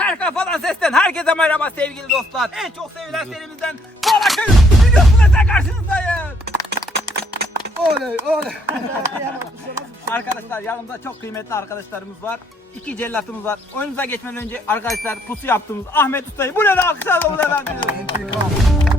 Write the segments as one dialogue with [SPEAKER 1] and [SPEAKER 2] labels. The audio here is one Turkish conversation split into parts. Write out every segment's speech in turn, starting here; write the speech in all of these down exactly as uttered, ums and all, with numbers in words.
[SPEAKER 1] kafadan sesten herkese merhaba sevgili dostlar. En çok sevilen serimizden Falaka'nın videosuyla karşınızdayız.
[SPEAKER 2] Oley oley.
[SPEAKER 1] Arkadaşlar yanımızda çok kıymetli arkadaşlarımız var. İki cellatımız var. Oyunumuza geçmeden önce arkadaşlar pusu yaptığımız Ahmet Usta'yı bu ne de alkışlarla bu ne lan diyoruz.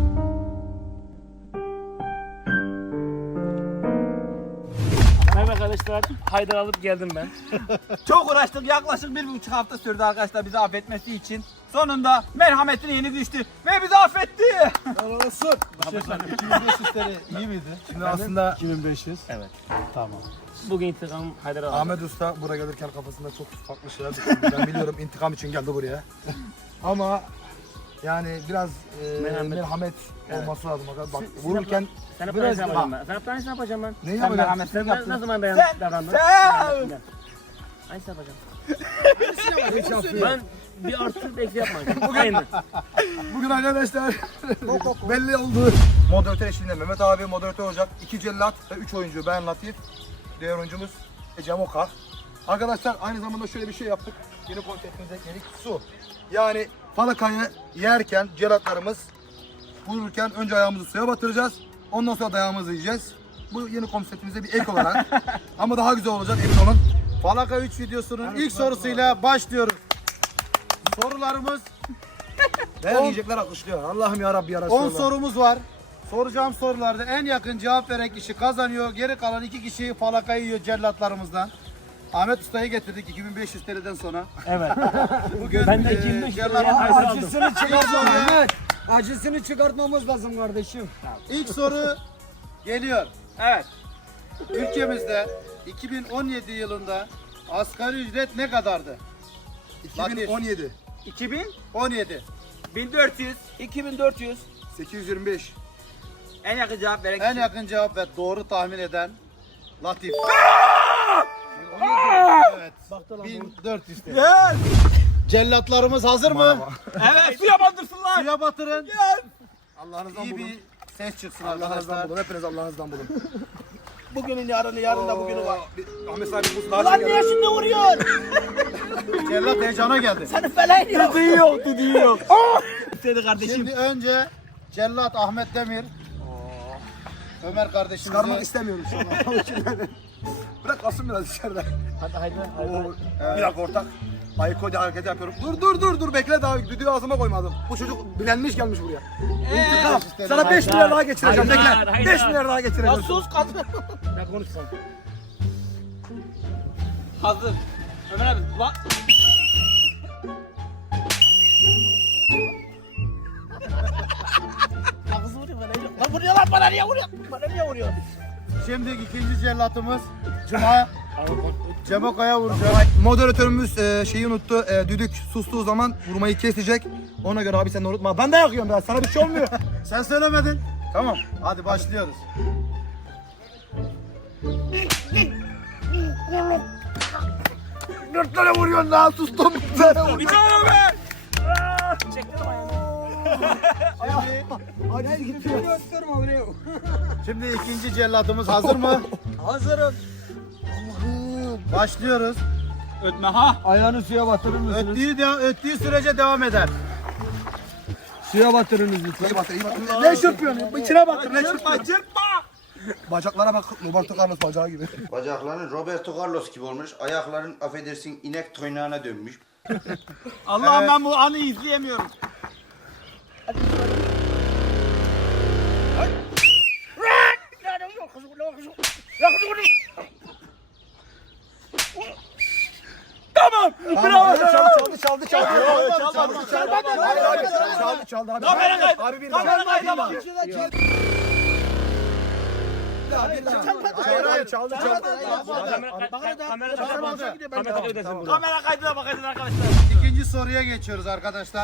[SPEAKER 3] Merhaba arkadaşlar, Haydar alıp geldim ben.
[SPEAKER 1] Çok uğraştık, yaklaşık bir buçuk hafta sürdü arkadaşlar bizi affetmesi için. Sonunda merhametine yeni düştü ve bizi affetti.
[SPEAKER 2] Olsun. iki bin beş yüz T L iyi miydi? Şimdi aslında iki bin beş yüz.
[SPEAKER 3] Evet.
[SPEAKER 2] Tamam.
[SPEAKER 3] Bugün intikam Haydar aldı.
[SPEAKER 2] Ahmet Usta buraya gelirken kafasında çok farklı şeyler düşündü. Ben biliyorum intikam için geldi buraya. Ama yani biraz e,
[SPEAKER 3] Merhamet.
[SPEAKER 2] merhamet,
[SPEAKER 3] Evet.
[SPEAKER 2] olması lazım. Bak, bak
[SPEAKER 3] Siz-
[SPEAKER 2] vururken
[SPEAKER 3] Sana
[SPEAKER 2] biraz
[SPEAKER 3] plan yapacağım ben. Sana plan yapacağım ben.
[SPEAKER 2] neyi
[SPEAKER 1] Sen
[SPEAKER 2] yapacaksın?
[SPEAKER 1] merhametini
[SPEAKER 3] Sen ne,
[SPEAKER 1] yaptın.
[SPEAKER 3] ne zaman dayan,
[SPEAKER 1] Sen-
[SPEAKER 3] davrandın?
[SPEAKER 1] sen-
[SPEAKER 3] Aynısı yapacağım.
[SPEAKER 2] Hiç yapmıyor.
[SPEAKER 3] Ben bir artı bir eksi yapmayacağım. Aynı.
[SPEAKER 2] Bugün arkadaşlar belli oldu. Moderatör eşliğinde Mehmet abi moderatör olacak. İki cellat ve üç oyuncu. Ben Latif. Diğer oyuncumuz Cem Oka. Arkadaşlar aynı zamanda şöyle bir şey yaptık. Yeni konseptimize ekledik. Su. Yani falakayı yerken cellatlarımız vururken önce ayağımızı suya batıracağız. Ondan sonra dayağımızı yiyeceğiz. Bu yeni konseptimize bir ek olarak. Ama daha güzel olacak emin olun.
[SPEAKER 4] Falaka üç videosunun ilk sorusuyla başlıyoruz. Sorularımız
[SPEAKER 2] Ve
[SPEAKER 4] On-
[SPEAKER 2] yiyecekler akışlıyor. Allah'ım ya Rabbi ya
[SPEAKER 4] on
[SPEAKER 2] Resulallah.
[SPEAKER 4] sorumuz var. Soracağım sorularda en yakın cevap veren kişi kazanıyor. Geri kalan iki kişi falakayı yiyor cellatlarımızdan. Ahmet Usta'yı getirdik iki bin beş yüz T L'den sonra.
[SPEAKER 3] Evet.
[SPEAKER 4] Bugün
[SPEAKER 3] Ben de
[SPEAKER 4] e,
[SPEAKER 3] iki bin beş yüz
[SPEAKER 4] cellat-
[SPEAKER 3] liraya Haydar aldım.
[SPEAKER 4] Acısını çıkartmamız.
[SPEAKER 5] Acısını çıkartmamız lazım kardeşim.
[SPEAKER 4] İlk soru geliyor.
[SPEAKER 1] Evet.
[SPEAKER 4] Ülkemizde iki bin on yedi yılında asgari ücret ne kadardı?
[SPEAKER 2] iki bin on yedi.
[SPEAKER 1] iki bin,
[SPEAKER 4] on yedi.
[SPEAKER 1] bin dört yüz, iki bin dört yüz.
[SPEAKER 2] sekiz yüz yirmi beş.
[SPEAKER 1] En yakın cevap veren
[SPEAKER 4] En
[SPEAKER 1] kişi.
[SPEAKER 4] yakın cevap ve doğru tahmin eden Latif. Evet. bin dört yüz T L.
[SPEAKER 1] Gel.
[SPEAKER 4] Cellatlarımız hazır mı?
[SPEAKER 1] Evet suya bandırsınlar.
[SPEAKER 4] Suya batırın.
[SPEAKER 1] Gel.
[SPEAKER 2] Allah'ınızdan
[SPEAKER 4] İyi
[SPEAKER 2] bulun.
[SPEAKER 4] bir ses çıksın
[SPEAKER 2] Allah'ınızdan
[SPEAKER 4] arkadaşlar.
[SPEAKER 2] bulun. Hepiniz Allah'ınızdan bulun.
[SPEAKER 1] Bugünün yarını, yarın da bugünü var.
[SPEAKER 2] Bir- Ahmet sahibi bu daha
[SPEAKER 1] Lan niye şimdi vuruyor?
[SPEAKER 4] Cellat heyecana geldi.
[SPEAKER 1] Seni falan diyor. Düdüğü yok, düdüğü yok. Seni kardeşim.
[SPEAKER 4] Şimdi önce Cellat Ahmet Demir. Ömer kardeşimizi.
[SPEAKER 2] Çıkarmak istemiyorum şu an. Bırak kalsın biraz içeride.
[SPEAKER 3] Hadi Haydar, Haydar.
[SPEAKER 2] Oo, Bir dakika ortak. Ayko diye hareket yapıyorum. Dur dur dur dur bekle daha düdüğü ağzıma koymadım. Bu çocuk bilenmiş gelmiş buraya. İntikam. Sana beş milyar daha geçireceğim.
[SPEAKER 3] Haydar,
[SPEAKER 2] Bekle.
[SPEAKER 3] Haydar.
[SPEAKER 2] beş milyar daha geçireceğim.
[SPEAKER 1] Ya sus kadın.
[SPEAKER 3] Ya konuş sen.
[SPEAKER 1] Hazır. Ömer abi bak.
[SPEAKER 3] Kafası vuruyor bana. Lan vuruyor lan bana niye vuruyor? Bana niye vuruyor?
[SPEAKER 4] Şimdi ikinci cellatımız Cuma. Cemoka'ya vuracak.
[SPEAKER 2] Moderatörümüz e, şeyi unuttu. E, düdük sustuğu zaman vurmayı kesecek. Ona göre abi sen de unutma. Ben de yakıyorum biraz. Sana bir şey olmuyor.
[SPEAKER 4] Sen söylemedin. Tamam. Hadi başlıyoruz.
[SPEAKER 2] Dört tane vuruyorsun daha sustum. Bir tane vur.
[SPEAKER 1] Bir tane be.
[SPEAKER 3] Çektim ayağını.
[SPEAKER 4] Şimdi,
[SPEAKER 2] Hadi gidiyor.
[SPEAKER 5] Gösterme oraya.
[SPEAKER 4] şimdi ikinci cellatımız hazır mı?
[SPEAKER 5] Hazırım.
[SPEAKER 4] Başlıyoruz.
[SPEAKER 1] Ötme ha.
[SPEAKER 5] Ayağını suya batırır mısınız?
[SPEAKER 4] Öttüğü, de, öttüğü sürece devam eder.
[SPEAKER 5] Suya batırınız lütfen.
[SPEAKER 2] İyi batır iyi batır. Ne iş yapıyorsun? İçine batır. Ne
[SPEAKER 1] Çırpma
[SPEAKER 2] çırpma.
[SPEAKER 1] çırpma.
[SPEAKER 2] Bacaklara bak. Roberto Carlos bacağı gibi.
[SPEAKER 6] Bacakların Roberto Carlos gibi olmuş. Ayakların affedersin inek toynağına dönmüş.
[SPEAKER 1] Allah'ım
[SPEAKER 4] Evet.
[SPEAKER 1] ben bu anı izleyemiyorum. Tamam. Bravo.
[SPEAKER 2] Çaldı çaldı çaldı çaldı.
[SPEAKER 4] Çaldı,
[SPEAKER 2] Çaldı
[SPEAKER 4] çaldı,
[SPEAKER 2] çaldı. Hayır hayır çaldı çaldı. Hadi.
[SPEAKER 1] Kamera kaydı.
[SPEAKER 2] Abi bir
[SPEAKER 1] Kamera kaydı bak.
[SPEAKER 2] Hayır hayır çaldı çaldı.
[SPEAKER 3] Kamera çarpmadı. Kamera ödesin burada.
[SPEAKER 1] Kamera kaydına bakın arkadaşlar.
[SPEAKER 4] İkinci soruya geçiyoruz arkadaşlar.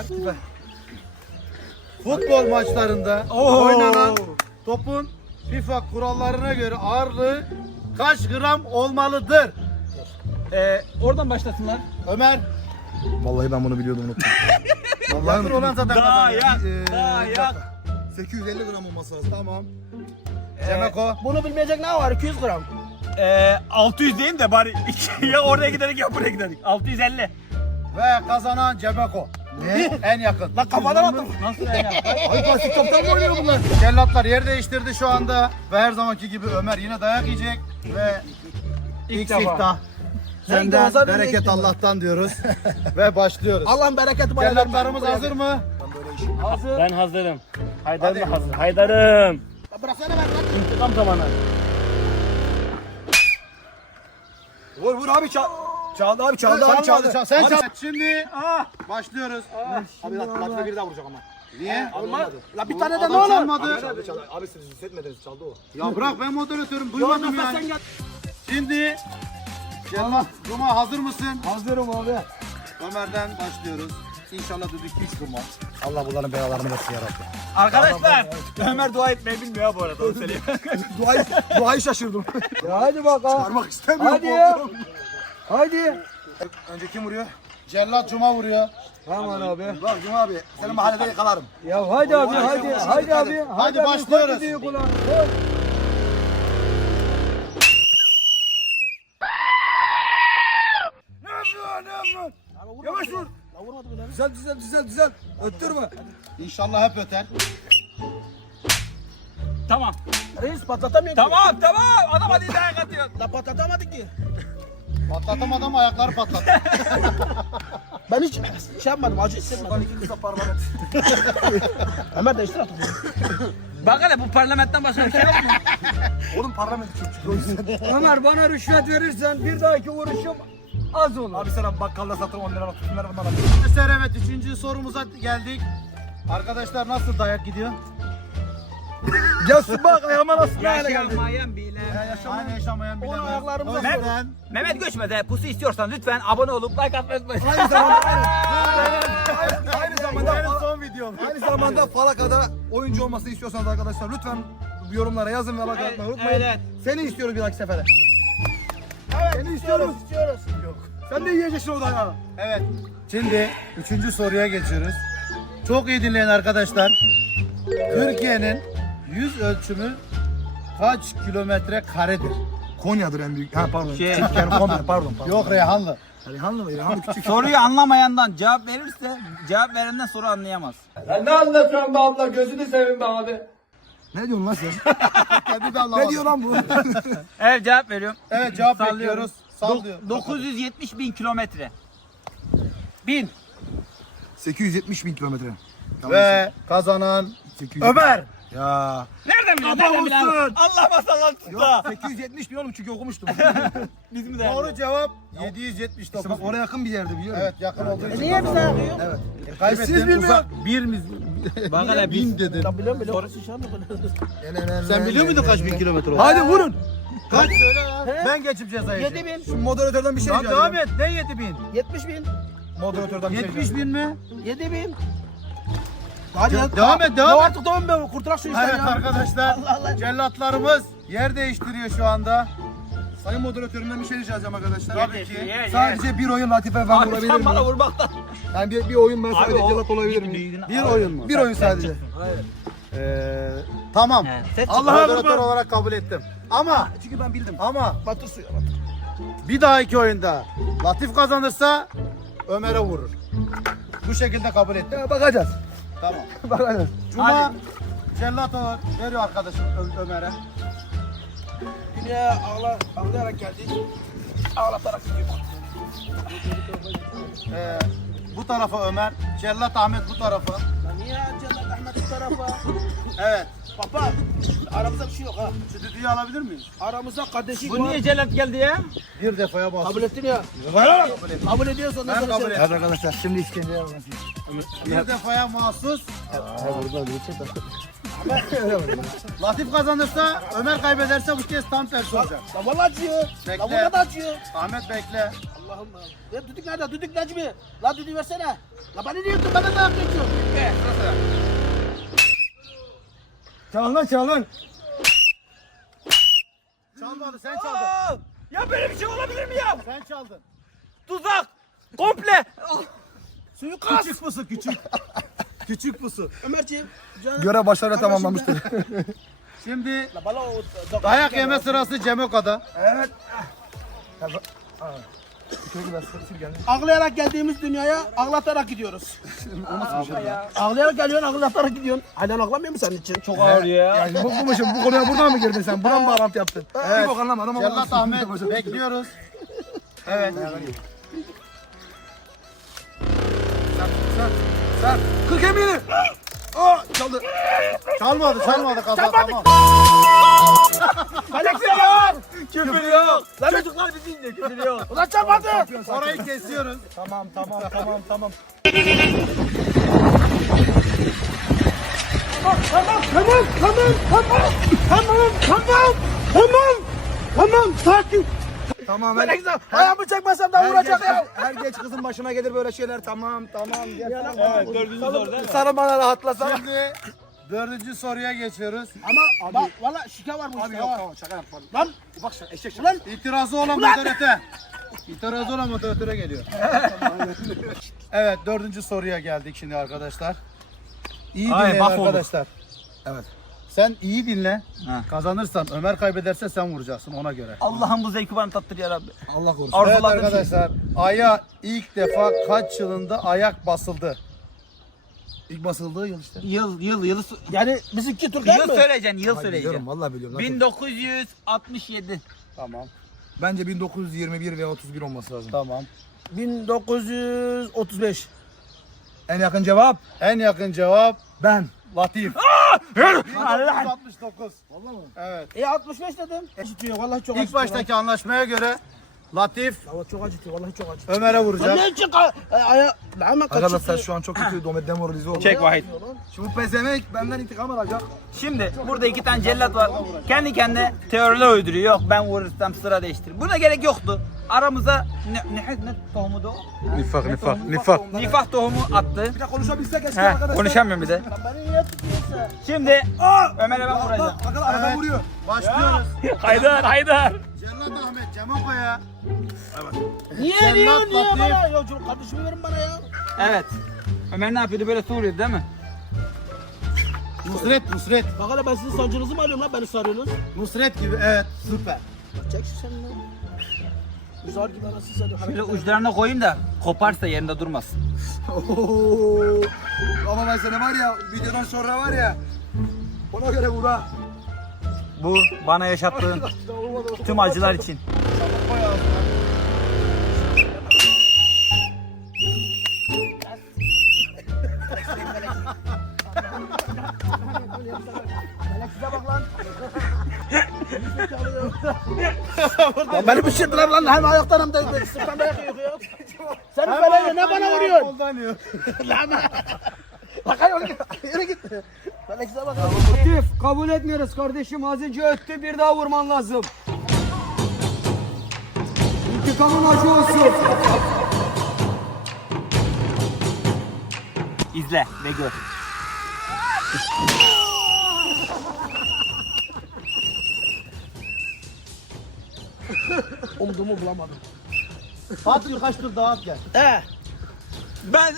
[SPEAKER 4] Futbol maçlarında
[SPEAKER 1] Oo.
[SPEAKER 4] oynanan topun FIFA kurallarına göre ağırlığı kaç gram olmalıdır?
[SPEAKER 1] Ee, oradan başlasınlar.
[SPEAKER 4] Ömer.
[SPEAKER 2] Vallahi ben bunu biliyordum unuttum. Vallahi
[SPEAKER 4] Yakın olan zaten kazanıyor.
[SPEAKER 1] Dayak.
[SPEAKER 2] Ee,
[SPEAKER 1] Dayak.
[SPEAKER 2] sekiz yüz elli gram olması lazım.
[SPEAKER 4] Tamam. Cemeko.
[SPEAKER 5] Bunu bilmeyecek ne var? iki yüz gram.
[SPEAKER 1] Ee, altı yüz diyeyim de bari ya oraya gidelim ya buraya gidelim. altı yüz elli.
[SPEAKER 4] Ve kazanan Cemeko. Ne? En yakın.
[SPEAKER 5] Lan kafadan attım.
[SPEAKER 1] Nasıl yani?
[SPEAKER 2] Ay plastik toptan mı oynuyor bunlar?
[SPEAKER 4] Cellatlar yer değiştirdi şu anda ve her zamanki gibi Ömer yine dayak yiyecek ve ilk
[SPEAKER 1] defa.
[SPEAKER 4] siftah.
[SPEAKER 5] Sen
[SPEAKER 4] Senden
[SPEAKER 5] Ramazan
[SPEAKER 4] bereket
[SPEAKER 5] bekle.
[SPEAKER 4] Allah'tan diyoruz ve başlıyoruz.
[SPEAKER 5] Allah'ın bereketi bana.
[SPEAKER 4] Cellatlarımız hazır mı?
[SPEAKER 5] Hazır.
[SPEAKER 3] Ben hazırım. Haydar'ım da hazır. Haydar'ım.
[SPEAKER 5] Bıraksana ben lan.
[SPEAKER 3] İntikam zamanı.
[SPEAKER 2] Vur vur abi çal. Çaldı abi çaldı abi
[SPEAKER 4] Çalmadı,
[SPEAKER 2] çaldı.
[SPEAKER 4] çal- Sen
[SPEAKER 2] Abi,
[SPEAKER 4] çal. Şimdi başlıyoruz.
[SPEAKER 5] Abi Latife bir daha vuracak ama.
[SPEAKER 4] Niye?
[SPEAKER 5] Olmaz. La bir tane de
[SPEAKER 4] Adam
[SPEAKER 5] ne olur?
[SPEAKER 4] çalmadı.
[SPEAKER 2] Çaldı çaldı. Abi siz hissetmediniz çaldı o.
[SPEAKER 4] Ya bırak ben moderatörüm duymadım
[SPEAKER 5] Sen
[SPEAKER 4] yani.
[SPEAKER 5] gel.
[SPEAKER 4] Şimdi Cellat Cuma hazır mısın?
[SPEAKER 5] Hazırım abi.
[SPEAKER 4] Ömer'den başlıyoruz. İnşallah düdük hiç durmaz. Allah bunların belalarını versin ya Rabbi.
[SPEAKER 1] Arkadaşlar Ömer dua etmeyi bilmiyor bu arada onu söyleyeyim.
[SPEAKER 2] Duayı, duayı şaşırdım.
[SPEAKER 5] Ya hadi bakalım.
[SPEAKER 2] Parmak istemiyorum.
[SPEAKER 5] Hadi ya. Hadi.
[SPEAKER 2] Önce kim vuruyor?
[SPEAKER 4] Cellat Cuma vuruyor.
[SPEAKER 5] Tamam abi.
[SPEAKER 2] Bak Cuma abi seni mahallede yakalarım.
[SPEAKER 5] Ya hadi abi
[SPEAKER 2] Hadi,
[SPEAKER 5] hadi.
[SPEAKER 2] hadi,
[SPEAKER 5] Hadi
[SPEAKER 2] hadi.
[SPEAKER 5] abi.
[SPEAKER 4] Hadi
[SPEAKER 5] abi,
[SPEAKER 4] başlıyoruz.
[SPEAKER 5] hadi diyor ulan. Hadi.
[SPEAKER 2] Ne yapıyorsun ne yapıyorsun?
[SPEAKER 5] Yavaş vur. La vurmadı bile.
[SPEAKER 2] Güzel güzel güzel güzel. Öttürme.
[SPEAKER 4] İnşallah hep öter.
[SPEAKER 1] Tamam.
[SPEAKER 5] Reis patlatamıyor ki.
[SPEAKER 1] Tamam tamam. Adam hadi dayak atıyor.
[SPEAKER 5] La patlatamadı ki.
[SPEAKER 4] Patlatamadım ayakları patlattı.
[SPEAKER 5] Ben hiç şey yapmadım. Acı hissetmedim.
[SPEAKER 2] İki kısa parlament.
[SPEAKER 5] Ömer değiştir artık.
[SPEAKER 1] Bak hele bu parlamentten başka bir şey yok mu?
[SPEAKER 2] Oğlum parlament çok o yüzden.
[SPEAKER 5] Ömer bana rüşvet verirsen bir dahaki vuruşum az olur.
[SPEAKER 2] Abi sana bakkalda satırım on lira bak. Bunları bunlar bak.
[SPEAKER 4] Arkadaşlar evet üçüncü sorumuza geldik. Arkadaşlar nasıl dayak gidiyor?
[SPEAKER 2] Gelsin bak ayağıma nasıl ne hale geldi.
[SPEAKER 1] Yaşamayan bile.
[SPEAKER 4] Aynı yaşamayan bilemez.
[SPEAKER 5] Onu ayaklarımıza
[SPEAKER 4] O yüzden
[SPEAKER 1] Mehmet Göçmez'e pusu istiyorsan lütfen abone olup like atmayı unutmayın.
[SPEAKER 2] Aynı zamanda aynı, aynı zamanda
[SPEAKER 4] benim son videom.
[SPEAKER 2] aynı zamanda Falaka'da oyuncu olmasını istiyorsanız arkadaşlar lütfen yorumlara yazın ve like atmayı unutmayın.
[SPEAKER 1] evet.
[SPEAKER 2] Seni istiyoruz bir dahaki sefere.
[SPEAKER 5] Evet,
[SPEAKER 2] Seni istiyoruz.
[SPEAKER 5] istiyoruz.
[SPEAKER 2] Sen de yiyeceksin o dayağı.
[SPEAKER 4] Evet. Şimdi üçüncü soruya geçiyoruz. Çok iyi dinleyin arkadaşlar. Türkiye'nin yüz ölçümü kaç kilometre karedir?
[SPEAKER 2] Konya'dır en büyük. Ha pardon.
[SPEAKER 1] Şey.
[SPEAKER 2] Türkiye'nin komple pardon. pardon.
[SPEAKER 4] Yok Reyhanlı.
[SPEAKER 2] Reyhanlı mı? Reyhanlı küçük.
[SPEAKER 1] Soruyu anlamayandan cevap verirse cevap verenden soru anlayamaz.
[SPEAKER 2] Ne diyorsun lan sen?
[SPEAKER 4] Kendi de anlamadım.
[SPEAKER 2] Ne diyor lan bu?
[SPEAKER 1] Evet cevap veriyorum.
[SPEAKER 4] Evet cevap
[SPEAKER 1] Sallıyorum.
[SPEAKER 4] bekliyoruz. Sallıyor.
[SPEAKER 1] dokuz yüz yetmiş bin kilometre. Bin.
[SPEAKER 2] sekiz yüz yetmiş bin kilometre.
[SPEAKER 4] Ve kazanan
[SPEAKER 2] sekiz yüz
[SPEAKER 4] Ömer.
[SPEAKER 2] Ya.
[SPEAKER 1] Nereden biliyorsun?
[SPEAKER 2] Kafa
[SPEAKER 1] Nereden biliyorsun?
[SPEAKER 2] olsun.
[SPEAKER 1] Allah masallah
[SPEAKER 2] Yok
[SPEAKER 1] tutsa.
[SPEAKER 2] sekiz yüz yetmiş bin oğlum çünkü okumuştum.
[SPEAKER 1] Biz mi de
[SPEAKER 4] Doğru cevap yedi yüz yetmiş
[SPEAKER 2] İşte
[SPEAKER 4] dokuz.
[SPEAKER 2] bak oraya yakın bir yerde biliyorum.
[SPEAKER 4] Evet yakın olduğu için.
[SPEAKER 5] Niye bize yakıyor?
[SPEAKER 2] Evet.
[SPEAKER 4] Kaybettin.
[SPEAKER 2] Siz bilmiyor.
[SPEAKER 4] Uzak- Bir mi?
[SPEAKER 1] Bak hele bin
[SPEAKER 4] dedin.
[SPEAKER 5] La biliyorum biliyorum. Sorusu şu anda
[SPEAKER 4] Sen biliyor muydun kaç bin kilometre oldu?
[SPEAKER 2] Hadi vurun.
[SPEAKER 4] Kaç söyle ya. Ben geçip cezayı.
[SPEAKER 5] yedi bin.
[SPEAKER 2] Şu moderatörden bir şey
[SPEAKER 4] Lan
[SPEAKER 2] rica
[SPEAKER 4] devam
[SPEAKER 2] ediyorum.
[SPEAKER 4] et. Ne yedi bin?
[SPEAKER 5] yetmiş bin.
[SPEAKER 2] Moderatörden bir şey rica
[SPEAKER 4] Yetmiş
[SPEAKER 2] ediyorum.
[SPEAKER 4] bin mi?
[SPEAKER 5] yedi bin. Hadi ya.
[SPEAKER 4] Devam et
[SPEAKER 5] Ya
[SPEAKER 4] devam et.
[SPEAKER 5] artık tamam be kurtarak şu işleri
[SPEAKER 4] Evet
[SPEAKER 5] ya.
[SPEAKER 4] arkadaşlar.
[SPEAKER 5] Allah Allah.
[SPEAKER 4] Cellatlarımız yer değiştiriyor şu anda.
[SPEAKER 2] Sayın moderatörümden bir şey rica edeceğim arkadaşlar.
[SPEAKER 4] Tabii ki.
[SPEAKER 1] Ye, ye.
[SPEAKER 2] Sadece bir oyun Latife ben
[SPEAKER 1] Abi
[SPEAKER 2] vurabilir
[SPEAKER 1] sen bana
[SPEAKER 2] miyim?
[SPEAKER 1] vurmaktan.
[SPEAKER 2] Yani bir, bir oyun ben
[SPEAKER 1] Abi
[SPEAKER 2] sadece
[SPEAKER 1] o
[SPEAKER 2] celat olabilir miyim?
[SPEAKER 1] büyüğünü-
[SPEAKER 4] Bir oyun mu?
[SPEAKER 2] Bir oyun sadece.
[SPEAKER 4] Ee, tamam.
[SPEAKER 1] He, set
[SPEAKER 4] Allah'a
[SPEAKER 1] çıkar.
[SPEAKER 4] moderatör olarak kabul ettim. Ama
[SPEAKER 2] Çünkü ben bildim.
[SPEAKER 4] ama
[SPEAKER 5] Batır suya batır.
[SPEAKER 4] bir dahaki oyunda Latif kazanırsa Ömer'e vurur. Bu şekilde kabul ettim.
[SPEAKER 2] Ya bakacağız.
[SPEAKER 4] Tamam.
[SPEAKER 2] Bakacağız.
[SPEAKER 4] Cuma cellat olur. Veriyor arkadaşım Ö- Ömer'e.
[SPEAKER 5] Yine ağla, ağlayarak geldik. Ağlatarak gidiyor.
[SPEAKER 4] Ee, bu tarafa Ömer. Cellat Ahmet bu tarafa.
[SPEAKER 5] Lan niye Cellat Ahmet bu tarafa?
[SPEAKER 4] Evet.
[SPEAKER 5] Baba aramızda bir şey yok ha.
[SPEAKER 4] Şu düdüğü alabilir miyiz?
[SPEAKER 5] Aramızda kardeşlik
[SPEAKER 1] Bu
[SPEAKER 5] var.
[SPEAKER 1] niye celat geldi ya?
[SPEAKER 4] Bir defaya bas.
[SPEAKER 5] Kabul ettin ya. Kabul ediyorsan ondan
[SPEAKER 4] Ben
[SPEAKER 5] sonra
[SPEAKER 4] kabul
[SPEAKER 5] sen-
[SPEAKER 4] ettim.
[SPEAKER 2] Evet arkadaşlar şimdi işkenceye bakın.
[SPEAKER 4] Bir defaya mahsus. Latif kazanırsa, Ömer kaybederse bu kez tam tersi olacak.
[SPEAKER 5] La valla acıyor.
[SPEAKER 4] Bekle.
[SPEAKER 5] La burada da acıyor.
[SPEAKER 4] Ahmet bekle.
[SPEAKER 5] Allah'ım. Ya düdük nerede? Düdük Necmi. La düdüğü versene. La beni niye yuttun? Bana da yaklaşıyorsun.
[SPEAKER 1] Gel, sırası.
[SPEAKER 2] Çal lan çal lan.
[SPEAKER 4] Çalmadı sen çaldın.
[SPEAKER 1] Aa, ya böyle bir şey olabilir mi ya?
[SPEAKER 4] Sen çaldın.
[SPEAKER 1] Tuzak. Komple.
[SPEAKER 5] Suyu kas.
[SPEAKER 4] Küçük pusu küçük. Küçük pusu.
[SPEAKER 5] Ömerciğim. Canım.
[SPEAKER 2] Görev başarıyla tamamlamıştır.
[SPEAKER 4] Şimdi
[SPEAKER 5] La bala o.
[SPEAKER 4] dayak yeme sırası Cemoka'da.
[SPEAKER 2] Evet.
[SPEAKER 5] Ağlayarak geldiğimiz dünyaya ağlatarak gidiyoruz. Ağlayarak geliyorsun, ağlatarak gidiyorsun. Hala ağlamıyor mu senin için? Çok
[SPEAKER 1] Ağır ya.
[SPEAKER 2] Yani bu, bu, bu konuya buradan mı girdin sen? Buradan mı bağlantı yaptın? Evet. Bir bok anlamadım ama.
[SPEAKER 4] Cellat Ahmet bekliyoruz. Evet.
[SPEAKER 2] Sen kırk emini. Aa çaldı.
[SPEAKER 4] Çalmadı, çalmadı kaza tamam.
[SPEAKER 1] Alexia yok. Küfür yok. Lan çocuklar bizi izliyor. Küfür yok.
[SPEAKER 5] Ulan çarpmadı.
[SPEAKER 4] Orayı kesiyoruz.
[SPEAKER 2] Tamam tamam tamam tamam.
[SPEAKER 5] Tamam, tamam, tamam, tamam, tamam, tamam, tamam, tamam, sakin.
[SPEAKER 2] Tamam.
[SPEAKER 5] Ben güzel. Ayağımı çekmesem de vuracak ya.
[SPEAKER 2] Her genç kızın başına gelir böyle şeyler. Tamam tamam. Gel,
[SPEAKER 1] Evet dördüncü soru değil mi?
[SPEAKER 2] Sarı bana rahatlasana.
[SPEAKER 4] Şimdi dördüncü soruya geçiyoruz.
[SPEAKER 5] Ama bak valla şike var bu
[SPEAKER 2] Abi
[SPEAKER 5] işte.
[SPEAKER 2] yok
[SPEAKER 5] ha.
[SPEAKER 2] tamam şaka yapma.
[SPEAKER 5] Lan
[SPEAKER 2] Bak şu eşek şaka.
[SPEAKER 5] ulan
[SPEAKER 4] İtirazı olan moderatöre. İtirazı olan moderatöre geliyor. Evet dördüncü soruya geldik şimdi arkadaşlar. İyi
[SPEAKER 1] Ay,
[SPEAKER 4] dinleyin
[SPEAKER 1] mahvolduk.
[SPEAKER 4] arkadaşlar.
[SPEAKER 2] Evet.
[SPEAKER 4] Sen iyi dinle.
[SPEAKER 1] Ha.
[SPEAKER 4] Kazanırsan Ömer kaybederse sen vuracaksın ona göre.
[SPEAKER 1] Allah'ım bu zevki bana tattır ya Rabbi.
[SPEAKER 2] Allah korusun.
[SPEAKER 4] Evet
[SPEAKER 1] Arzuladığım şey.
[SPEAKER 4] arkadaşlar Ay'a ilk defa kaç yılında ayak basıldı?
[SPEAKER 2] İlk basıldığı yıl işte.
[SPEAKER 1] Yıl yıl yıl
[SPEAKER 5] yani bizimki Türk değil
[SPEAKER 1] yıl
[SPEAKER 5] mi?
[SPEAKER 1] söyleyeceksin, yıl
[SPEAKER 2] Biliyorum
[SPEAKER 1] söyleyeceksin.
[SPEAKER 2] vallahi biliyorum. Nasıl?
[SPEAKER 1] bin dokuz yüz altmış yedi.
[SPEAKER 4] Tamam.
[SPEAKER 2] Bence bin dokuz yüz yirmi bir veya otuz bir olması lazım.
[SPEAKER 4] Tamam.
[SPEAKER 5] bin dokuz yüz otuz beş.
[SPEAKER 2] En yakın cevap
[SPEAKER 4] En yakın cevap
[SPEAKER 2] ben.
[SPEAKER 4] Latif. bin dokuz yüz altmış dokuz.
[SPEAKER 2] Vallahi mi?
[SPEAKER 4] Evet.
[SPEAKER 5] E altmış beş dedim. Acıtıyor vallahi çok
[SPEAKER 4] İlk
[SPEAKER 5] acıtıyor.
[SPEAKER 4] baştaki anlaşmaya göre Latif
[SPEAKER 5] Hava çok acıtıyor vallahi çok acıtıyor.
[SPEAKER 4] Ömer'e
[SPEAKER 5] Lan
[SPEAKER 4] vuracak.
[SPEAKER 5] ne için ka- e, aya Ahmet
[SPEAKER 2] Arkadaşlar
[SPEAKER 5] kaçırdı.
[SPEAKER 2] şu an çok kötü domet demoralize oldu.
[SPEAKER 1] Çek Vahit.
[SPEAKER 2] Şimdi bu pezevenk benden intikam alacak.
[SPEAKER 1] Şimdi burada iki tane cellat var. Kendi kendine teoriler uyduruyor. Yok ben vurursam sıra değiştir. Buna gerek yoktu. Aramıza ne, ne, ne tohumudu o?
[SPEAKER 2] Nifak nifak
[SPEAKER 1] Nifak. Nifak tohumu attı.
[SPEAKER 2] Bir de konuşabilsek eski
[SPEAKER 1] He,
[SPEAKER 2] arkadaşlar.
[SPEAKER 1] konuşamıyorum bir de.
[SPEAKER 5] Lan beni niye tutuyorsun?
[SPEAKER 1] Şimdi Ömer'e ben vuracağım.
[SPEAKER 2] Arkadaşlar arada
[SPEAKER 4] Evet.
[SPEAKER 2] vuruyor.
[SPEAKER 4] Başlıyoruz.
[SPEAKER 1] Haydar Haydar.
[SPEAKER 4] Cellat Ahmet Cemoko'ya.
[SPEAKER 5] Niye
[SPEAKER 4] Cellat
[SPEAKER 5] niye niye
[SPEAKER 4] Latif.
[SPEAKER 5] bana? Ya çocuk kardeşimi verin bana ya.
[SPEAKER 1] Evet. Ömer ne yapıyordu? Böyle soruyordu değil mi?
[SPEAKER 4] Nusret, Nusret.
[SPEAKER 5] Bak hele ben sizin sancınızı mı alıyorum lan beni sarıyorsunuz?
[SPEAKER 4] Nusret gibi evet süper.
[SPEAKER 5] Çek şu sen lan. Uzar gibi anasını sarıyor.
[SPEAKER 1] Şöyle uçlarına koyayım da koparsa yerinde durmasın.
[SPEAKER 2] Oo. Ama ben sana var ya videodan sonra var ya ona göre vur ha.
[SPEAKER 1] Bu bana yaşattığın tüm acılar için.
[SPEAKER 5] Lan beni pişirdiler lan hem ayaktan hem de sırttan dayak yiyor ya. Sen böyle ne bana vuruyorsun?
[SPEAKER 4] Kullanıyor.
[SPEAKER 5] Lan bak hayır yürü git. Yürü git. Ben size bakıyorum.
[SPEAKER 7] Latif kabul etmiyoruz kardeşim. Az önce öttü bir daha vurman lazım. İntikamın acı olsun.
[SPEAKER 1] İzle ve gör.
[SPEAKER 5] Umduğumu bulamadım.
[SPEAKER 4] At birkaç tur daha at gel.
[SPEAKER 5] He.
[SPEAKER 1] Ben...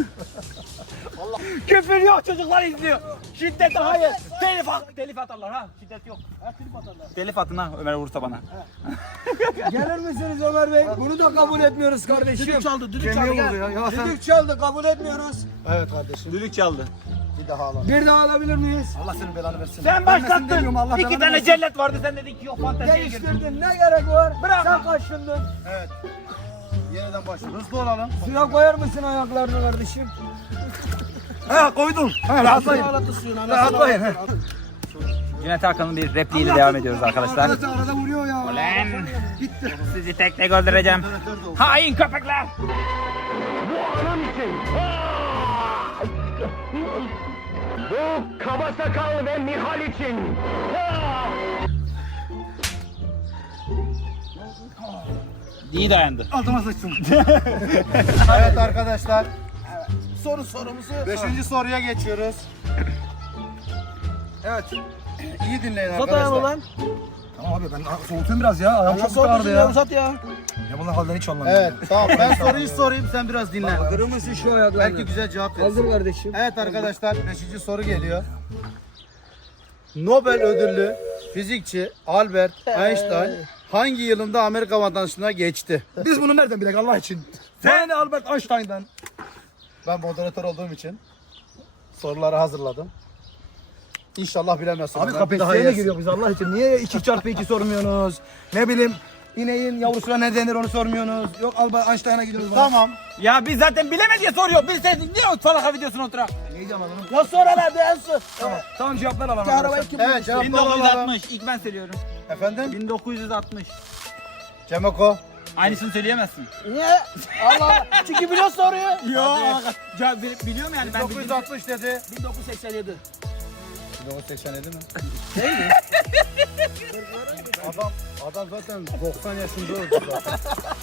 [SPEAKER 1] Küfür yok, çocuklar izliyor. Şiddet hayır. Telif, at, telif atarlar ha. Şiddet yok. Telif atın ha Ömer vursa bana.
[SPEAKER 7] Gelir misiniz Ömer Bey? Bunu da kabul etmiyoruz kardeşim.
[SPEAKER 5] Düdük çaldı, düdük çaldı.
[SPEAKER 2] Kemiğe vurdu
[SPEAKER 5] Gel.
[SPEAKER 2] ya. Ya sen
[SPEAKER 7] Düdük çaldı kabul etmiyoruz.
[SPEAKER 4] Evet kardeşim
[SPEAKER 1] Düdük çaldı.
[SPEAKER 4] bir daha alalım.
[SPEAKER 7] Bir daha alabilir miyiz?
[SPEAKER 2] Allah senin belanı versin.
[SPEAKER 1] Sen
[SPEAKER 2] Vermesin demiyorum,
[SPEAKER 1] başlattın.
[SPEAKER 2] Allah
[SPEAKER 1] İki
[SPEAKER 2] belanı
[SPEAKER 1] tane
[SPEAKER 2] versin.
[SPEAKER 1] cellat vardı sen dedin ki yok fanteziye girdin.
[SPEAKER 7] Değiştirdin ne gerek var?
[SPEAKER 1] Bırak.
[SPEAKER 7] Sen kaçındın.
[SPEAKER 4] Evet. Yeniden başlıyoruz. Hızlı olalım.
[SPEAKER 7] Suya koyar mısın ayaklarını kardeşim?
[SPEAKER 2] Ha koydum. Ha rahatlayın.
[SPEAKER 5] Ağlatıyorsun, anasını
[SPEAKER 2] Rahatlayın. he.
[SPEAKER 5] ağlatıyorsun.
[SPEAKER 1] Cüneyt Hakan'ın bir repliğiyle devam ediyoruz arkadaşlar.
[SPEAKER 2] Arkadaşlar arada vuruyor ya.
[SPEAKER 1] Ulan sizi tek tek öldüreceğim. Hain köpekler. İyi dayandı.
[SPEAKER 2] Altıma sıçtım.
[SPEAKER 4] Evet arkadaşlar.
[SPEAKER 5] Soru sorumuzu.
[SPEAKER 4] Beşinci soruya geçiyoruz.
[SPEAKER 2] Evet.
[SPEAKER 4] İyi dinleyin
[SPEAKER 5] Uzat ayağını
[SPEAKER 4] arkadaşlar.
[SPEAKER 5] lan.
[SPEAKER 2] Tamam abi ben soğutayım biraz ya. Ayağım çok
[SPEAKER 5] Nasıl
[SPEAKER 2] ağrıdı
[SPEAKER 5] oldu
[SPEAKER 2] ya.
[SPEAKER 5] ya? Uzat ya.
[SPEAKER 2] Ya bunlar halden hiç anlamıyorum.
[SPEAKER 4] Evet tamam ben soruyu sorayım sen biraz dinle.
[SPEAKER 7] Kırır mısın şu ayaklarını?
[SPEAKER 4] Belki güzel cevap verirsin.
[SPEAKER 7] Kaldır kardeşim.
[SPEAKER 4] Evet arkadaşlar beşinci soru geliyor. Nobel ödüllü fizikçi Albert Einstein hangi yılında Amerika vatandaşlığına geçti?
[SPEAKER 2] Biz bunu nereden bilek Allah için? Sen Albert Einstein'dan.
[SPEAKER 4] Ben moderatör olduğum için soruları hazırladım. İnşallah bilemezsiniz.
[SPEAKER 2] Abi
[SPEAKER 4] Ben
[SPEAKER 2] kapasiteye
[SPEAKER 4] daha
[SPEAKER 2] mi
[SPEAKER 4] iyi-
[SPEAKER 2] giriyor biz Allah için? Niye iki çarpı iki sormuyorsunuz? Ne bileyim ineğin yavrusuna ne denir onu sormuyorsunuz. Yok Albert Einstein'a gidiyoruz.
[SPEAKER 4] Tamam.
[SPEAKER 1] Ya biz zaten bilemedi diye soruyor. Biz de niye o falaka videosunu oturak?
[SPEAKER 2] Neyi alalım?
[SPEAKER 5] Ya sonra hadi en son.
[SPEAKER 2] Tamam. Tamam cevaplar alalım.
[SPEAKER 5] Arabayı kim
[SPEAKER 4] Evet cevaplar
[SPEAKER 1] bin dokuz yüz
[SPEAKER 4] alalım.
[SPEAKER 1] altmış. İlk ben söylüyorum.
[SPEAKER 4] Efendim?
[SPEAKER 1] bin dokuz yüz altmış.
[SPEAKER 4] Cemoko.
[SPEAKER 1] Aynısını söyleyemezsin.
[SPEAKER 5] Niye? Allah Allah. Çünkü biliyor soruyor.
[SPEAKER 1] Yok. Ya bil- biliyorum yani ben
[SPEAKER 4] bin dokuz yüz altmış dedi.
[SPEAKER 5] bin dokuz yüz seksen yedi.
[SPEAKER 4] bin dokuz yüz seksen yedi mi? Adam adam zaten doksan yaşında öldü zaten.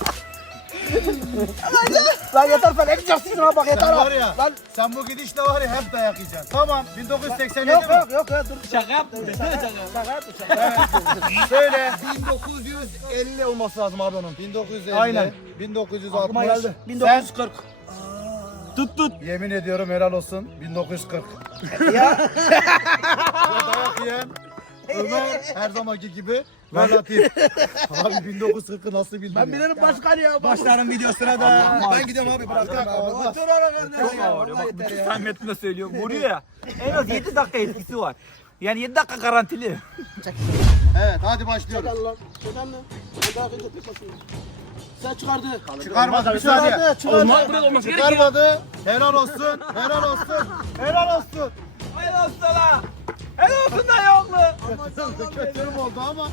[SPEAKER 5] Lan yeter falan. Ekeceksin ha bak yeter
[SPEAKER 4] Sen
[SPEAKER 5] ha.
[SPEAKER 4] var ya,
[SPEAKER 5] Lan
[SPEAKER 4] sen bu gidişle var ya hep dayak yiyeceksin. Tamam, bin dokuz yüz seksen yedi
[SPEAKER 5] yok
[SPEAKER 4] mi?
[SPEAKER 5] yok yok ya dur.
[SPEAKER 1] Şaka yaptım. Desene şaka.
[SPEAKER 5] Şaka yaptım şaka.
[SPEAKER 4] Söyle.
[SPEAKER 2] bin dokuz yüz elli olması lazım abi onun.
[SPEAKER 4] bin dokuz yüz elli,
[SPEAKER 2] Aynen.
[SPEAKER 4] bin dokuz yüz
[SPEAKER 2] Aklıma
[SPEAKER 4] altmış.
[SPEAKER 2] geldi.
[SPEAKER 5] bin dokuz yüz kırk.
[SPEAKER 1] Tut tut.
[SPEAKER 4] Yemin ediyorum helal olsun. bin dokuz yüz kırk.
[SPEAKER 5] Ya.
[SPEAKER 4] Dayak yiyen Ömer her zamanki gibi ve Latif. Abi bin dokuz yüz kırkı nasıl bildin
[SPEAKER 5] Ben
[SPEAKER 4] ya?
[SPEAKER 5] bilirim başkan ya.
[SPEAKER 2] Başların videosuna da. Ben gidiyorum abi bırak.
[SPEAKER 4] Olmaz.
[SPEAKER 5] Dur ara kardeşim.
[SPEAKER 1] Çok ağır. Bak bütün samimiyetinde söylüyor. Vuruyor ya. En az yedi dakika etkisi var. Yani yedi dakika garantili.
[SPEAKER 4] Evet hadi başlıyoruz.
[SPEAKER 5] Çekil lan. Çekil lan. Ben daha önce tek basıyorum. Sen çıkardı.
[SPEAKER 4] Çıkarmadı bir saniye.
[SPEAKER 5] Çıkardı. Çıkardı.
[SPEAKER 1] Olmaz buraya olması gerekiyor.
[SPEAKER 4] Çıkarmadı. Helal olsun. Helal olsun. Helal olsun.
[SPEAKER 1] Helal olsun sana. Helal olsun da yok mu?
[SPEAKER 4] Kötürüm oldu ama.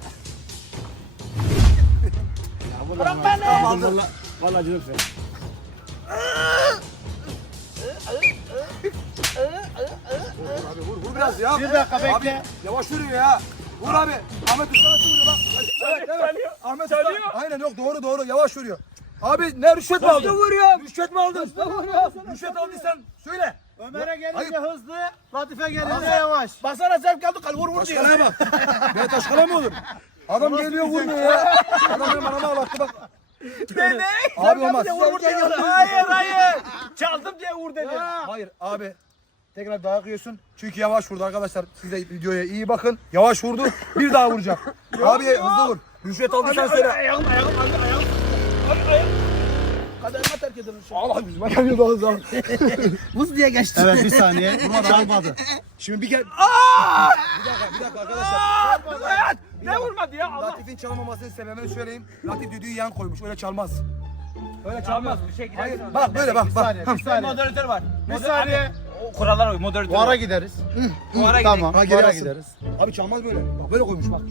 [SPEAKER 5] Bırak beni.
[SPEAKER 3] Vallahi canım sen.
[SPEAKER 2] Vur biraz ya.
[SPEAKER 4] Bir dakika bekle.
[SPEAKER 2] Yavaş yürüyor ya. Vur abi. Ahmet Usta nasıl vuruyor bak. Evet evet. Ahmet Usta. Aynen yok doğru doğru yavaş vuruyor. Abi ne rüşvet mi aldın? vuruyor. Rüşvet mi aldın? Rüşvet aldıysan söyle.
[SPEAKER 4] Ömer'e gelince
[SPEAKER 2] Hayır.
[SPEAKER 4] hızlı, Latife gelince yavaş.
[SPEAKER 5] Basana zevk aldı kal vur vur diyor.
[SPEAKER 2] Taşkalaya bak. Böyle taşkala mı olur? Adam geliyor vurmuyor ya. Adam benim anama ağlattı bak.
[SPEAKER 1] Ne ne?
[SPEAKER 2] Abi olmaz.
[SPEAKER 1] Vur diye Hayır hayır. Çaldım diye vur dedi.
[SPEAKER 2] Hayır abi. Tekrar dayak yiyorsun. Çünkü yavaş vurdu arkadaşlar. Siz de videoya iyi bakın. Yavaş vurdu. Bir daha vuracak. Abi hızlı vur. Rüşvet aldıysan söyle.
[SPEAKER 1] Ayağım ayağım ayağım ayağım. Abi ayağım.
[SPEAKER 5] Kaderime terk edilmiş.
[SPEAKER 2] Allah yüzüme geliyordu az daha.
[SPEAKER 5] Buz diye geçti.
[SPEAKER 4] Evet bir saniye. Çalmadı.
[SPEAKER 2] Şimdi bir kere... Bir dakika, bir dakika arkadaşlar.
[SPEAKER 1] Evet. Ne vurmadı ya Allah.
[SPEAKER 2] Latif'in çalmamasının sebebini söyleyeyim. Latif düdüğü yan koymuş. Öyle çalmaz. Öyle çalmaz.
[SPEAKER 1] Çalmaz bir şey gider.
[SPEAKER 2] Hayır. Bak böyle bak
[SPEAKER 4] Bir
[SPEAKER 2] bak.
[SPEAKER 4] saniye, bir saniye.
[SPEAKER 1] Moderatör var.
[SPEAKER 4] Bir
[SPEAKER 1] Moder-
[SPEAKER 4] saniye.
[SPEAKER 1] Abi, o kurallara uy. Moderatör
[SPEAKER 4] Vara
[SPEAKER 1] var.
[SPEAKER 4] gideriz.
[SPEAKER 1] Vara gidelim.
[SPEAKER 4] Tamam,
[SPEAKER 2] Ha, geri
[SPEAKER 4] vara
[SPEAKER 2] alsın.
[SPEAKER 4] gideriz.
[SPEAKER 2] Abi çalmaz böyle. Bak böyle koymuş bak.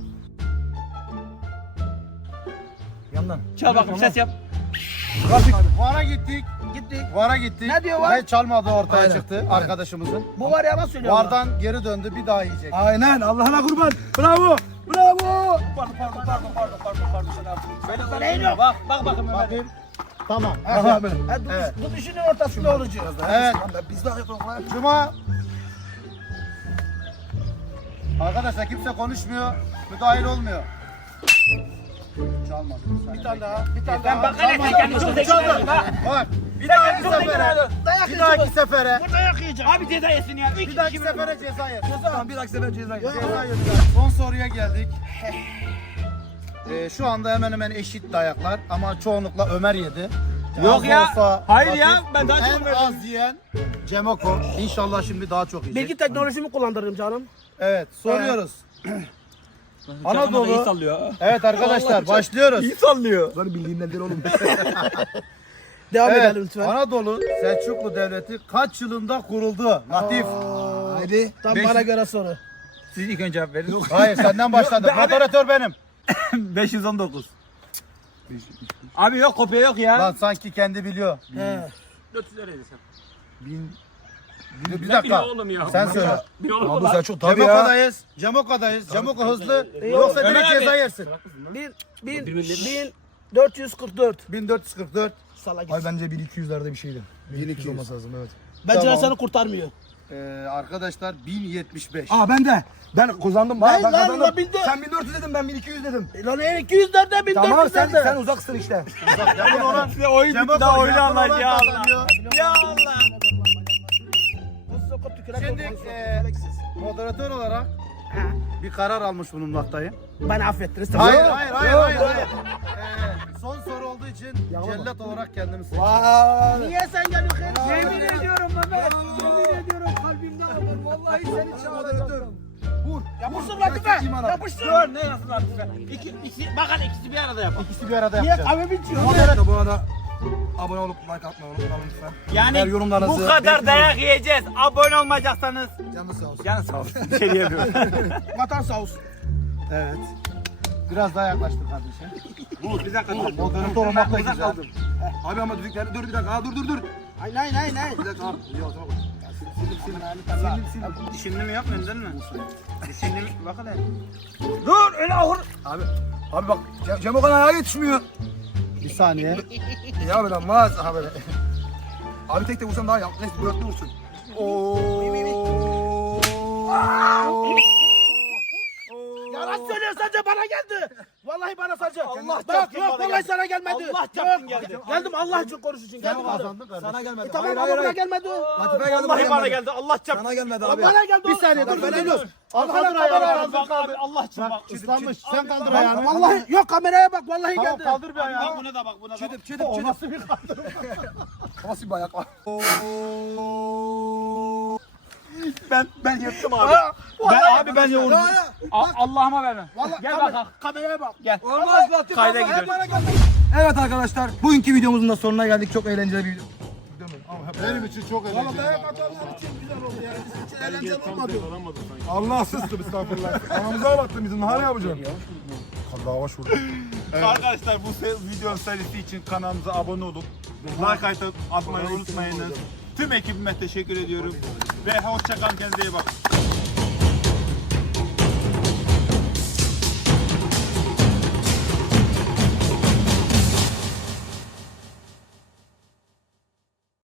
[SPEAKER 2] Yandan.
[SPEAKER 1] Çal bakayım ses yap.
[SPEAKER 2] Latif.
[SPEAKER 4] Vara gittik.
[SPEAKER 5] Gitti.
[SPEAKER 4] Vara gittik.
[SPEAKER 5] Ne diyor var?
[SPEAKER 4] Ve çalmadı ortaya
[SPEAKER 2] Aynen.
[SPEAKER 4] çıktı arkadaşımızın.
[SPEAKER 5] Bu var yalan söylüyor.
[SPEAKER 4] Vardan geri döndü bir daha yiyecek.
[SPEAKER 2] Aynen. Allah'ına kurban. Bravo. Bravo.
[SPEAKER 1] Pardon pardon pardon pardon pardon pardon sen abi. Böyle sana eğiliyor. Bak bak bakın Ömer.
[SPEAKER 4] Bakayım. Tamam.
[SPEAKER 2] Aha böyle.
[SPEAKER 5] Ha, bu,
[SPEAKER 4] Evet.
[SPEAKER 5] bu düşünün ortasında olacak.
[SPEAKER 4] Evet.
[SPEAKER 2] Biz daha yapalım.
[SPEAKER 4] Cuma. Arkadaşlar kimse konuşmuyor. Müdahil olmuyor. Çalmadı. Bir tane daha. Bir tane
[SPEAKER 1] Sen
[SPEAKER 4] daha.
[SPEAKER 1] bak hele sen kendi çok zekilerdin ha.
[SPEAKER 4] Bak.
[SPEAKER 1] Bir dahaki
[SPEAKER 4] dahaki sefere.
[SPEAKER 5] Dayak
[SPEAKER 4] Bir dahaki
[SPEAKER 5] yiyecek.
[SPEAKER 4] sefere.
[SPEAKER 5] Bu dayak yiyecek.
[SPEAKER 1] Abi ceza yesin ya. İki
[SPEAKER 4] Bir dahaki
[SPEAKER 1] kişi
[SPEAKER 4] sefere ceza yer.
[SPEAKER 2] Tamam bir dahaki sefer ceza yiyeceğiz.
[SPEAKER 4] Ceza yer. Son soruya geldik. Ee, şu anda hemen hemen eşit dayaklar ama çoğunlukla Ömer yedi.
[SPEAKER 1] Yok
[SPEAKER 4] Az
[SPEAKER 1] ya.
[SPEAKER 4] olsa
[SPEAKER 1] Hayır
[SPEAKER 4] Latif,
[SPEAKER 1] ya, ben daha çok
[SPEAKER 4] en
[SPEAKER 1] verdim.
[SPEAKER 4] az yiyen Cemoko. İnşallah şimdi daha çok yiyecek.
[SPEAKER 5] Bilgi teknolojimi kullandırırım canım.
[SPEAKER 4] Evet soruyoruz.
[SPEAKER 1] Anadolu.
[SPEAKER 4] Anadolu.
[SPEAKER 1] iyi sallıyor.
[SPEAKER 4] Evet arkadaşlar başlıyoruz.
[SPEAKER 1] İyi sallıyor.
[SPEAKER 2] Böyle bildiğinden değil oğlum.
[SPEAKER 5] Devam
[SPEAKER 4] Evet,
[SPEAKER 5] edelim lütfen.
[SPEAKER 4] Anadolu Selçuklu Devleti kaç yılında kuruldu? Latif.
[SPEAKER 2] Haydi.
[SPEAKER 5] Tam
[SPEAKER 4] beş-
[SPEAKER 5] bana göre soru.
[SPEAKER 1] Siz ilk önce cevap verin.
[SPEAKER 4] Hayır senden başladı.
[SPEAKER 1] Ben-
[SPEAKER 4] Moderatör benim.
[SPEAKER 1] beş yüz on dokuz. Abi yok kopya yok ya.
[SPEAKER 4] Lan sanki kendi biliyor.
[SPEAKER 5] He.
[SPEAKER 3] dört yüz liraydı sen.
[SPEAKER 4] Bin... Bir, bir dakika.
[SPEAKER 3] oğlum ya.
[SPEAKER 4] Sen söyle.
[SPEAKER 3] Bir oğlum
[SPEAKER 2] Abi
[SPEAKER 3] var.
[SPEAKER 2] Selçuk tabii ya.
[SPEAKER 4] Cemoko'dayız. Cemoko'dayız. Cemoko hızlı. Yoksa
[SPEAKER 1] Ömer
[SPEAKER 4] direkt
[SPEAKER 1] abi.
[SPEAKER 4] ceza yersin.
[SPEAKER 5] Bin, bin, bin, dört yüz kırk dört.
[SPEAKER 4] bin dört yüz kırk dört.
[SPEAKER 5] Sala git.
[SPEAKER 2] Ay bence bin iki yüzlerde bir şeydi. bin iki yüz olması lazım evet.
[SPEAKER 5] Bence
[SPEAKER 4] Tamam.
[SPEAKER 5] seni kurtarmıyor.
[SPEAKER 4] Ee, arkadaşlar bin yetmiş beş.
[SPEAKER 2] Aa ben de. Ben kazandım. Ben,
[SPEAKER 5] Hayır
[SPEAKER 2] ben
[SPEAKER 5] lan,
[SPEAKER 2] kazandım.
[SPEAKER 5] lan bildi.
[SPEAKER 2] Sen bin dört yüz dedim ben bin iki yüz dedim.
[SPEAKER 5] E Lan en iki yüz nerede? bin dört yüz
[SPEAKER 2] Tamam sen
[SPEAKER 5] nerede?
[SPEAKER 2] sen uzaksın işte.
[SPEAKER 4] Yakın olan
[SPEAKER 1] Size oyun
[SPEAKER 4] Cemoko
[SPEAKER 1] bitti daha oyunu
[SPEAKER 4] yakın
[SPEAKER 1] anlayın
[SPEAKER 4] olan
[SPEAKER 1] ya Allah.
[SPEAKER 4] kazanıyor.
[SPEAKER 1] Ya Allah.
[SPEAKER 5] Bu sokak tükürek
[SPEAKER 4] Şimdi
[SPEAKER 5] oldu, bu
[SPEAKER 4] e,
[SPEAKER 5] sokak.
[SPEAKER 4] moderatör olarak bir karar almış bulunmaktayım.
[SPEAKER 5] Bana affettiniz tabii.
[SPEAKER 4] Hayır hayır hayır hayır. hayır. Ee, son soru olduğu için cellat olarak kendimi seçtim.
[SPEAKER 2] Vay.
[SPEAKER 5] Niye sen geliyorsun?
[SPEAKER 7] Yemin ediyorum Mehmet. Yemin ediyorum kalbimde ağır. Vallahi seni çağıracağım.
[SPEAKER 2] Vur.
[SPEAKER 5] Yapıştır Latife. Yapıştır.
[SPEAKER 1] Dur ne yapsın Latife? İki, iki, bakın ikisi bir arada yapalım.
[SPEAKER 4] İkisi bir arada
[SPEAKER 5] Niye
[SPEAKER 4] yapacağız.
[SPEAKER 5] kahve bitiyor?
[SPEAKER 2] Moderatör bu arada abone olup like atmayı unutmayın lütfen.
[SPEAKER 1] Yani
[SPEAKER 2] Ver yorumlarınızı.
[SPEAKER 1] bu kadar dayak yiyeceğiz. Abone olmayacaksanız.
[SPEAKER 2] Canınız sağ olsun.
[SPEAKER 1] Canı sağ olsun. Bir şey diyemiyorum.
[SPEAKER 5] Vatan sağ olsun.
[SPEAKER 4] Evet. Biraz daha yaklaştır kardeşim.
[SPEAKER 1] Dur bir dakika dur.
[SPEAKER 2] Moderatör olmak da
[SPEAKER 1] Uzak
[SPEAKER 2] güzel.
[SPEAKER 1] kaldım.
[SPEAKER 2] Abi ama düdükleri dur bir dakika. Aa, dur dur dur.
[SPEAKER 5] Hayır hayır hayır. hayır.
[SPEAKER 2] Bir dakika abi. İyi o zaman.
[SPEAKER 1] Şimdi mi yapmıyorsun değil mi? Şimdi mi? Bak hele. Dur öyle ahur.
[SPEAKER 2] Abi. Abi bak Cem, Cem Okan ayağa yetişmiyor.
[SPEAKER 4] Bir saniye.
[SPEAKER 2] Ya böyle olmaz. Aha böyle. Abi tek tek vursam daha iyi. Neyse dörtlü vursun.
[SPEAKER 5] Yalan söylüyor sadece bana geldi. Vallahi bana sadece.
[SPEAKER 1] Allah
[SPEAKER 5] Bak
[SPEAKER 1] çarpsın
[SPEAKER 5] yok
[SPEAKER 1] bana
[SPEAKER 5] vallahi
[SPEAKER 1] geldi.
[SPEAKER 5] sana gelmedi.
[SPEAKER 1] Allah
[SPEAKER 5] Yok.
[SPEAKER 1] çarpsın geldi.
[SPEAKER 5] Geldim Allah için konuş için geldim.
[SPEAKER 4] Kazandın kardeşim.
[SPEAKER 2] Sana gelmedi.
[SPEAKER 5] E tamam
[SPEAKER 2] hayır
[SPEAKER 5] ama
[SPEAKER 2] hayır
[SPEAKER 5] bana
[SPEAKER 2] hayır.
[SPEAKER 5] gelmedi.
[SPEAKER 2] Latife geldi.
[SPEAKER 1] Vallahi bana geldi. Allah çarpsın.
[SPEAKER 2] Sana gelmedi abi.
[SPEAKER 5] Bana geldi. Bir saniye
[SPEAKER 2] Tamam,
[SPEAKER 5] dur
[SPEAKER 2] ben
[SPEAKER 5] dur
[SPEAKER 2] geliyorum.
[SPEAKER 5] dur. Allah'ına
[SPEAKER 4] Kaldır ayağını,
[SPEAKER 5] ayağını
[SPEAKER 4] kaldır,
[SPEAKER 1] Bak abi Allah için bak.
[SPEAKER 4] Bak ıslanmış. Sen kaldır
[SPEAKER 5] Bak,
[SPEAKER 4] ayağını.
[SPEAKER 5] vallahi yok kameraya bak vallahi
[SPEAKER 4] Tamam
[SPEAKER 5] geldi.
[SPEAKER 4] kaldır bir
[SPEAKER 1] Bak
[SPEAKER 4] ayağını.
[SPEAKER 1] buna da bak buna da bak.
[SPEAKER 2] Çedip çedip
[SPEAKER 4] O
[SPEAKER 2] çedip.
[SPEAKER 4] nasıl bir kaldır?
[SPEAKER 2] Nasıl bir ayak var?
[SPEAKER 1] Ben ben yırttım abi. Ben abi ben yoğurdum. A- Allah'ıma verme.
[SPEAKER 5] Vallahi
[SPEAKER 1] Gel
[SPEAKER 5] kamer-
[SPEAKER 1] bak.
[SPEAKER 5] kameraya bak.
[SPEAKER 1] Gel.
[SPEAKER 7] Olmaz Latif.
[SPEAKER 1] Kayda
[SPEAKER 7] Hep
[SPEAKER 1] gidiyoruz.
[SPEAKER 7] bana geldi.
[SPEAKER 2] Evet arkadaşlar bugünkü videomuzun da sonuna geldik. Çok eğlenceli bir video.
[SPEAKER 4] Benim için çok eğlenceli.
[SPEAKER 2] Allah sıstı estağfurullah. Anamıza ağlattın bizim. Daha ne yapacaksın? Dava şurada.
[SPEAKER 8] Arkadaşlar bu se- video serisi için kanalımıza abone olup like atıp atmayı unutmayınız. Tüm ekibime teşekkür ediyorum ve hoşça kalın, kendinize iyi bakın.